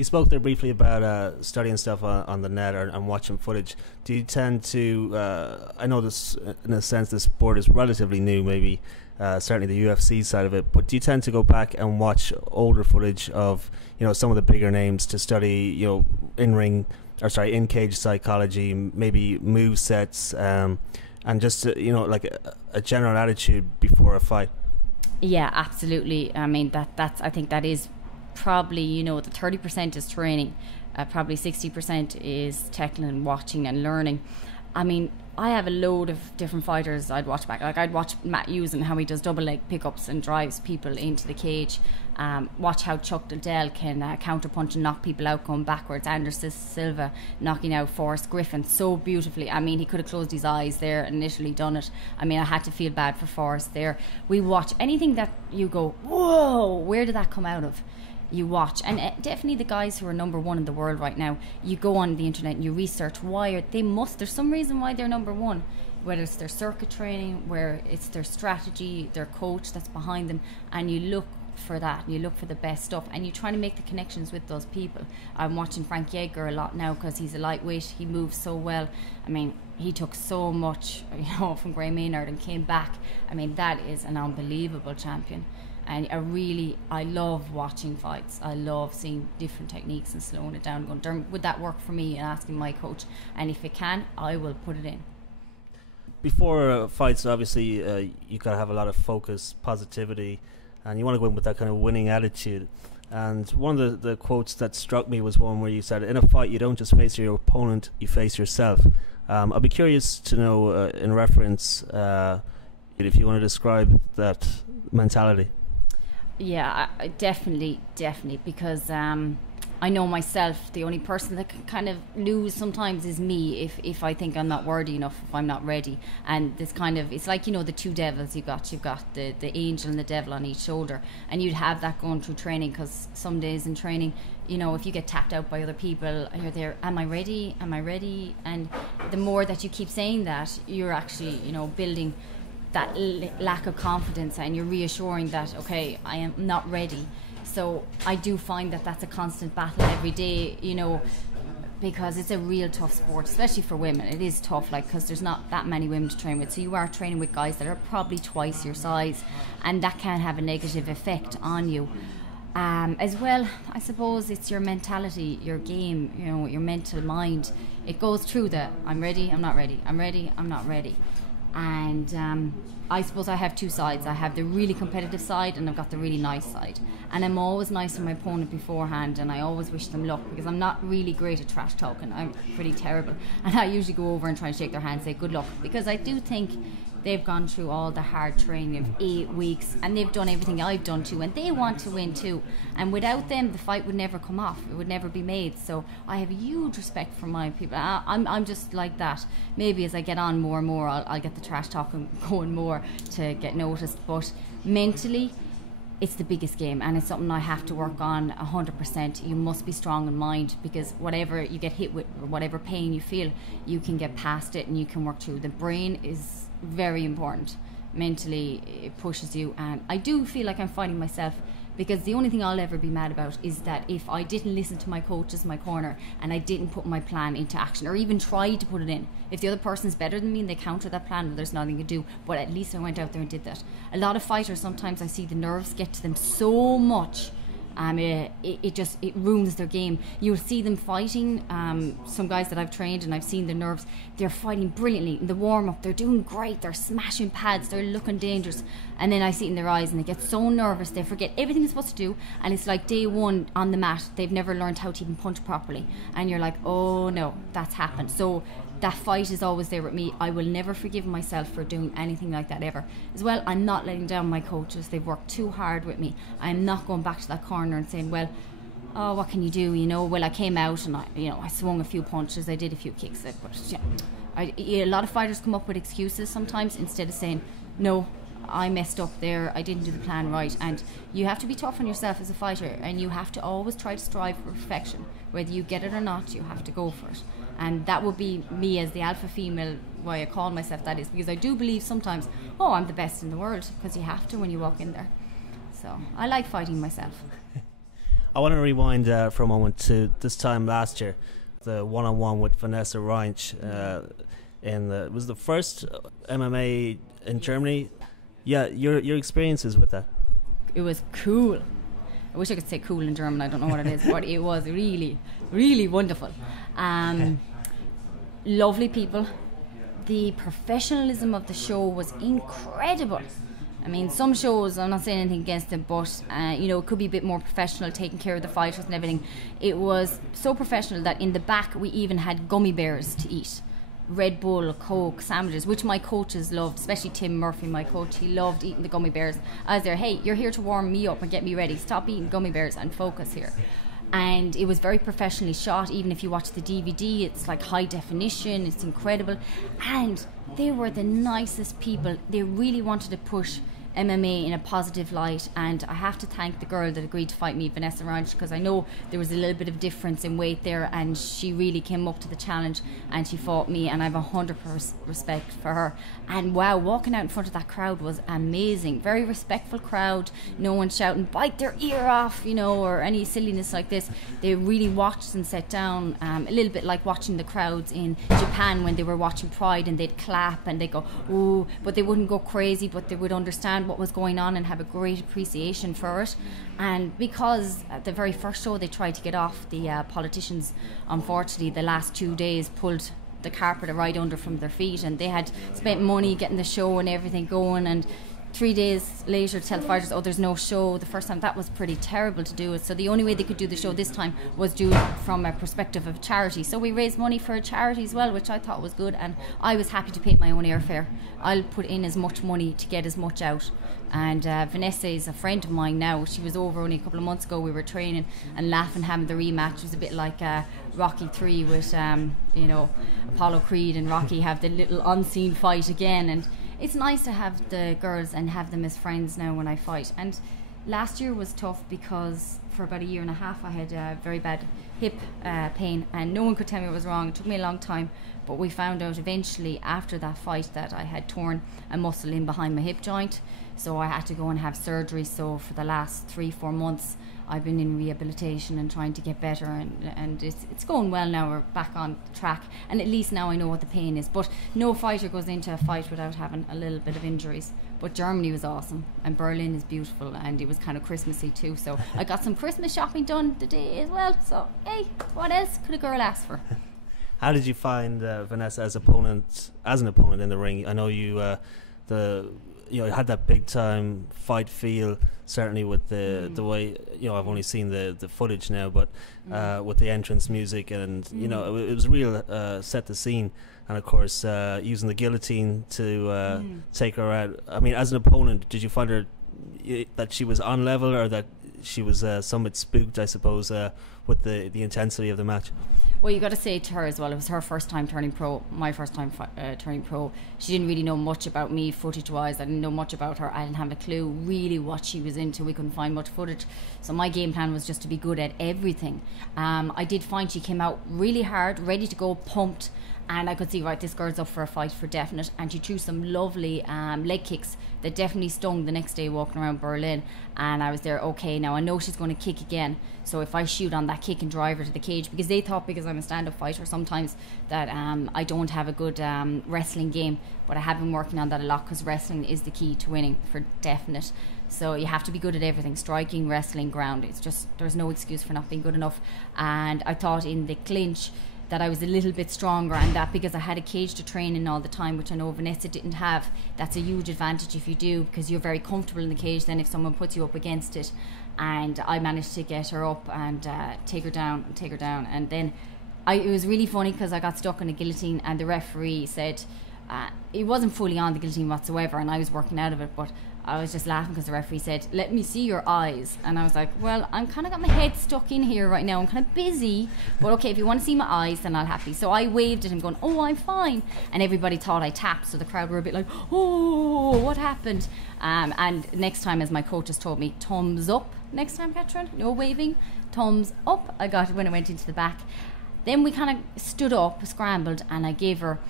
You spoke there briefly about studying stuff on the net and watching footage. Do you tend to, I know this, in a sense, the sport is relatively new, maybe certainly the UFC side of it, but do you tend to go back and watch older footage of, some of the bigger names to study, in-cage psychology, maybe move sets, and just, like a general attitude before a fight? Yeah, absolutely. I mean, I think that is probably, the 30% is training, probably 60% is technical and watching and learning. I mean, I have a load of different fighters I'd watch back. Like, I'd watch Matt Hughes and how he does double leg pickups and drives people into the cage. Watch how Chuck Liddell can counterpunch and knock people out going backwards. Anderson Silva knocking out Forrest Griffin so beautifully. I mean, he could have closed his eyes there and literally done it. I mean, I had to feel bad for Forrest there. We watch anything that you go, whoa, where did that come out of? You watch, and definitely the guys who are number one in the world right now, you go on the internet and you research there's some reason why they're number one, whether it's their circuit training, where it's their strategy, their coach that's behind them, and you look for that, you look for the best stuff, and you try to make the connections with those people. I'm watching Frank Yeager a lot now because he's a lightweight, he moves so well. I mean, he took so much from Gray Maynard and came back. I mean, that is an unbelievable champion. And I love watching fights. I love seeing different techniques and slowing it down, going, would that work for me? And asking my coach. And if it can, I will put it in. Before fights, obviously, you got to have a lot of focus, positivity, and you want to go in with that kind of winning attitude. And one of the quotes that struck me was one where you said, in a fight, you don't just face your opponent, you face yourself. I'd be curious to know, in reference, if you want to describe that mentality. Yeah, I definitely, because I know myself, the only person that can kind of lose sometimes is me if I think I'm not worthy enough, if I'm not ready. And this kind of, it's like, the two devils you've got the angel and the devil on each shoulder, and you'd have that going through training, because some days in training, if you get tapped out by other people, you're there, am I ready? And the more that you keep saying that, you're actually, building that lack of confidence, and you're reassuring that, okay, I am not ready. So I do find that that's a constant battle every day, because it's a real tough sport, especially for women. It is tough, because there's not that many women to train with, so you are training with guys that are probably twice your size, and that can have a negative effect on you. As well, I suppose it's your mentality, your game, your mental mind. It goes through the I'm ready, I'm not ready, I'm ready, I'm not ready. And I suppose I have two sides. I have the really competitive side, and I've got the really nice side. And I'm always nice to my opponent beforehand, and I always wish them luck, because I'm not really great at trash talking. I'm pretty terrible. And I usually go over and try and shake their hand and say good luck, because I do think they've gone through all the hard training of 8 weeks, and they've done everything I've done too, and they want to win too. And without them, the fight would never come off. It would never be made. So I have huge respect for my people. I'm just like that. Maybe as I get on more and more, I'll get the trash talking going more to get noticed. But mentally, it's the biggest game, and it's something I have to work on 100%. You must be strong in mind, because whatever you get hit with, or whatever pain you feel, you can get past it and you can work through. The brain is very important. Mentally, it pushes you, and I do feel like I'm fighting myself, because the only thing I'll ever be mad about is that if I didn't listen to my coaches in my corner, and I didn't put my plan into action, or even try to put it in. If the other person's better than me and they counter that plan, well, there's nothing to do, but at least I went out there and did that. A lot of fighters, sometimes I see the nerves get to them so much, it ruins their game. You'll see them fighting, some guys that I've trained, and I've seen the nerves, they're fighting brilliantly in the warm-up, they're doing great, they're smashing pads, they're looking dangerous, and then I see it in their eyes, and they get so nervous they forget everything they're supposed to do, and it's like day one on the mat, they've never learned how to even punch properly, and you're like, oh no, that's happened. So that fight is always there with me. I will never forgive myself for doing anything like that ever. As well, I'm not letting down my coaches. They've worked too hard with me. I'm not going back to that corner and saying, well, oh, what can you do? Well, I came out and I swung a few punches, I did a few kicks. But a lot of fighters come up with excuses sometimes, instead of saying, no, I messed up there, I didn't do the plan right. And you have to be tough on yourself as a fighter, and you have to always try to strive for perfection. Whether you get it or not, you have to go for it. And that would be me as the alpha female, why I call myself that, is because I do believe sometimes, oh, I'm the best in the world, because you have to when you walk in there. So I like fighting myself. I want to rewind for a moment to this time last year, the one-on-one with Vanessa Reinsch. It was the first MMA in Germany. Yeah, your experiences with that. It was cool. I wish I could say cool in German. I don't know what it is, but it was really, really wonderful. Lovely people. The professionalism of the show was incredible. I mean, some shows, I'm not saying anything against them, but it could be a bit more professional, taking care of the fighters and everything. It was so professional that in the back we even had Gummi Bears to eat. Red Bull, Coke, sandwiches, which my coaches loved, especially Tim Murphy, my coach. He loved eating the Gummi Bears. I was there, hey, you're here to warm me up and get me ready. Stop eating Gummi Bears and focus here. And it was very professionally shot. Even if you watch the DVD, it's like high definition, it's incredible. And they were the nicest people. They really wanted to push MMA in a positive light, and I have to thank the girl that agreed to fight me, Vanessa Reinsch, because I know there was a little bit of difference in weight there, and she really came up to the challenge and she fought me, and I have 100% respect for her. And wow, walking out in front of that crowd was amazing. Very respectful crowd, no one shouting bite their ear off, or any silliness like this. They really watched and sat down, a little bit like watching the crowds in Japan when they were watching Pride, and they'd clap and they'd go ooh, but they wouldn't go crazy, but they would understand what was going on and have a great appreciation for it. And because at the very first show they tried to get off, the politicians, unfortunately, the last 2 days pulled the carpet right under from their feet, and they had spent money getting the show and everything going, and 3 days later tell the fighters, oh, there's no show. The first time, that was pretty terrible to do it. So the only way they could do the show this time was do it from a perspective of charity. So we raised money for a charity as well, which I thought was good, and I was happy to pay my own airfare. I'll put in as much money to get as much out. And Vanessa is a friend of mine now. She was over only a couple of months ago. We were training and laughing, having the rematch. It was a bit like Rocky 3 with Apollo Creed and Rocky have the little unseen fight again. And it's nice to have the girls and have them as friends now when I fight. And last year was tough because for about a year and a half I had very bad hip pain, and no one could tell me what was wrong. It took me a long time, but we found out eventually after that fight that I had torn a muscle in behind my hip joint, so I had to go and have surgery. So for the last 3-4 months I've been in rehabilitation and trying to get better, and it's going well now. We're back on track, and at least now I know what the pain is. But no fighter goes into a fight without having a little bit of injuries. But Germany was awesome, and Berlin is beautiful, and it was kind of Christmassy too, so I got some Christmas shopping done today as well. So hey, what else could a girl ask for? How did you find Vanessa as an opponent in the ring? I know you had that big time fight feel, certainly with the way, I've only seen the footage now, but with the entrance music, and it was real set the scene, and of course using the guillotine to take her out. I mean, as an opponent, did you find her that she was on level, or that she was somewhat spooked, I suppose, with the intensity of the match? Well, you got to say to her as well, it was her first time turning pro, my first time turning pro. She didn't really know much about me footage-wise. I didn't know much about her. I didn't have a clue really what she was into. We couldn't find much footage. So my game plan was just to be good at everything. I did find she came out really hard, ready to go, pumped. And I could see, right, this girl's up for a fight for definite. And she threw some lovely leg kicks that definitely stung the next day walking around Berlin. And I was there, okay, now I know she's going to kick again. So if I shoot on that kick and drive her to the cage, because they thought, because I'm a stand-up fighter sometimes, that I don't have a good wrestling game. But I have been working on that a lot, because wrestling is the key to winning for definite. So you have to be good at everything: striking, wrestling, ground. It's just, there's no excuse for not being good enough. And I thought in the clinch that I was a little bit stronger, and that because I had a cage to train in all the time, which I know Vanessa didn't have. That's a huge advantage if you do, because you're very comfortable in the cage then if someone puts you up against it. And I managed to get her up and take her down, and then it was really funny because I got stuck on a guillotine, and the referee said it wasn't fully on the guillotine whatsoever, and I was working out of it, but I was just laughing because the referee said, let me see your eyes. And I was like, well, I'm kind of got my head stuck in here right now. I'm kind of busy. But okay, if you want to see my eyes, then I'll happy. So I waved at him going, oh, I'm fine. And everybody thought I tapped. So the crowd were a bit like, oh, what happened? And next time, as my coach has told me, thumbs up next time, Katrin. No waving. Thumbs up. I got it when I went into the back. Then we kind of stood up, scrambled, and I gave her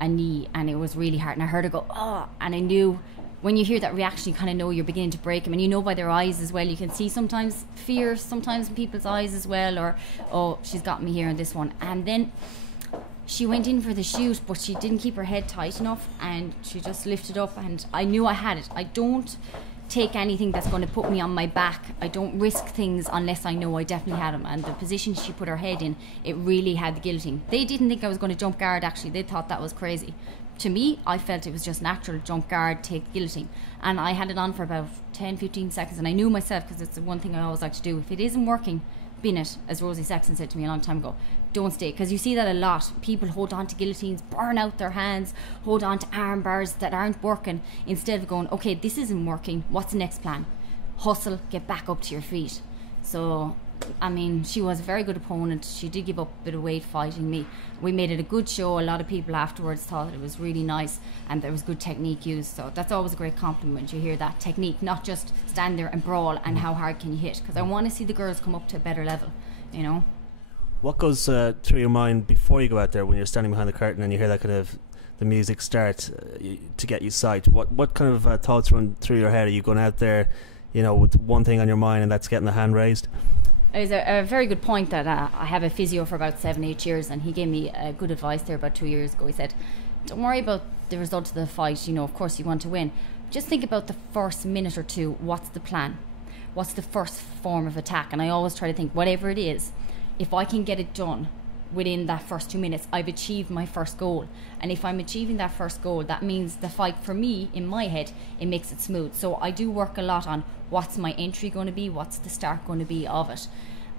a knee. And it was really hard. And I heard her go, oh, and I knew when you hear that reaction, you kind of know you're beginning to break them, and you know by their eyes as well. You can see sometimes fear, sometimes in people's eyes as well, or, oh, she's got me here in this one. And then she went in for the shoot, but she didn't keep her head tight enough, and she just lifted up, and I knew I had it. I don't take anything that's going to put me on my back. I don't risk things unless I know I definitely had them. And the position she put her head in, it really had the guillotine. They didn't think I was going to jump guard, actually. They thought that was crazy. To me, I felt it was just natural. Jump guard, take the guillotine. And I had it on for about 10-15 seconds, and I knew myself, because it's the one thing I always like to do, if it isn't working, bin it, as Rosie Sexton said to me a long time ago. Don't stay, because you see that a lot. People hold on to guillotines, burn out their hands, hold on to arm bars that aren't working, instead of going, okay, this isn't working, what's the next plan? Hustle, get back up to your feet. So, I mean, she was a very good opponent. She did give up a bit of weight fighting me. We made it a good show. A lot of people afterwards thought that it was really nice, and there was good technique used. So that's always a great compliment. You hear that technique, not just stand there and brawl and how hard can you hit, because I want to see the girls come up to a better level, you know. What goes through your mind before you go out there when you're standing behind the curtain and you hear that kind of the music start to get you psyched? What kind of thoughts run through your head? Are you going out there, you know, with one thing on your mind, and that's getting the hand raised? It's a very good point. That I have a physio for about 7-8 years, and he gave me good advice there about 2 years ago. He said, don't worry about the result of the fight, you know, of course you want to win. Just think about the first minute or two. What's the plan? What's the first form of attack? And I always try to think, whatever it is, if I can get it done within that first 2 minutes, I've achieved my first goal. And if I'm achieving that first goal, that means the fight, for me, in my head, it makes it smooth. So I do work a lot on what's my entry going to be, what's the start going to be of it.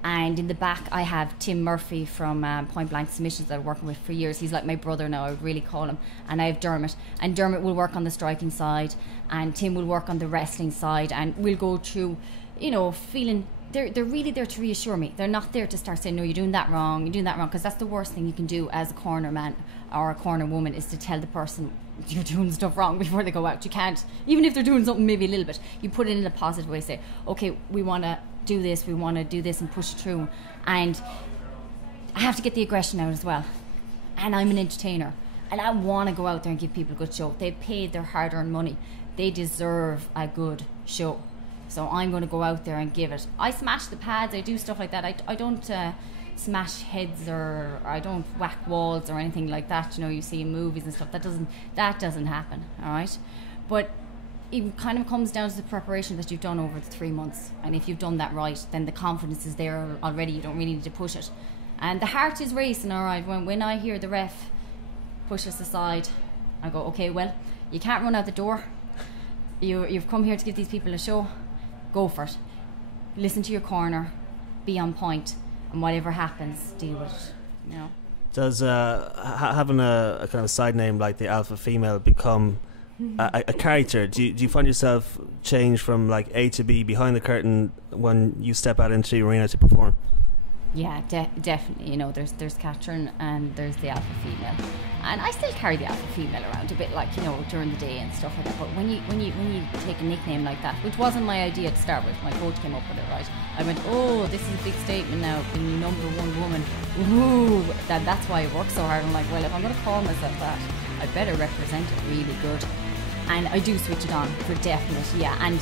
And in the back, I have Tim Murphy from Point Blank Submissions that I'm working with for years. He's like my brother now, I would really call him. And I have Dermot. And Dermot will work on the striking side, and Tim will work on the wrestling side. And we'll go through, you know, feeling... They're really there to reassure me. They're not there to start saying, no, you're doing that wrong, because that's the worst thing you can do as a corner man or a corner woman, is to tell the person you're doing stuff wrong before they go out. You can't, even if they're doing something maybe a little bit, you put it in a positive way. Say, okay, we want to do this, and push it through. And I have to get the aggression out as well. And I'm an entertainer, and I want to go out there and give people a good show. They paid their hard-earned money. They deserve a good show. So I'm going to go out there and give it. I smash the pads, I do stuff like that. I don't smash heads, or I don't whack walls or anything like that, you know, you see in movies and stuff. That doesn't happen, all right? But it kind of comes down to the preparation that you've done over the 3 months. And if you've done that right, then the confidence is there already. You don't really need to push it. And the heart is racing, all right? When I hear the ref push us aside, I go, okay, well, you can't run out the door. You've come here to give these people a show. Go for it. Listen to your corner, be on point, and whatever happens, deal with it. You know. Does having a kind of side name like the alpha female become a character? Do you find yourself change from like A to B behind the curtain when you step out into the arena to perform? Yeah, definitely. You know, there's Catherine and there's the alpha female, and I still carry the alpha female around a bit, like, you know, during the day and stuff like that. But when you take a nickname like that, which wasn't my idea to start with, my coach came up with it, right? I went, oh, this is a big statement now, being #1 woman. Ooh, that's why I work so hard. I'm like, well, if I'm going to call myself that, I better represent it really good. And I do switch it on for definite, yeah. And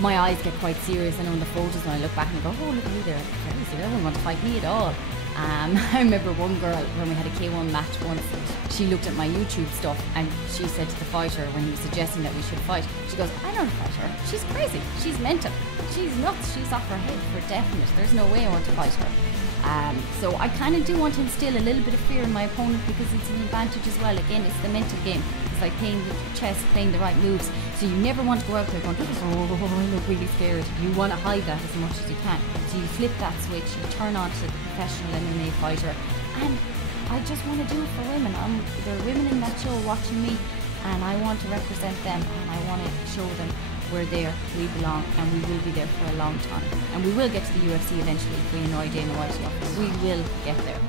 my eyes get quite serious. I know in the photos when I look back and go, oh, look at me there, crazy, they don't want to fight me at all. I remember one girl, when we had a K1 match once, she looked at my YouTube stuff and she said to the fighter, when he was suggesting that we should fight, she goes, I don't fight her, she's crazy, she's mental, she's nuts, she's off her head for definite, there's no way I want to fight her. So I kind of do want to instill a little bit of fear in my opponent, because it's an advantage as well. Again, it's the mental game. It's like playing the chess, playing the right moves. So you never want to go out there going, oh, I look really scared. You want to hide that as much as you can. So you flip that switch, you turn on to the professional MMA fighter. And I just want to do it for women. There are women in that show watching me, and I want to represent them, and I want to show them we're there, we belong, and we will be there for a long time. And we will get to the UFC eventually if we annoy Dana White enough. We will get there.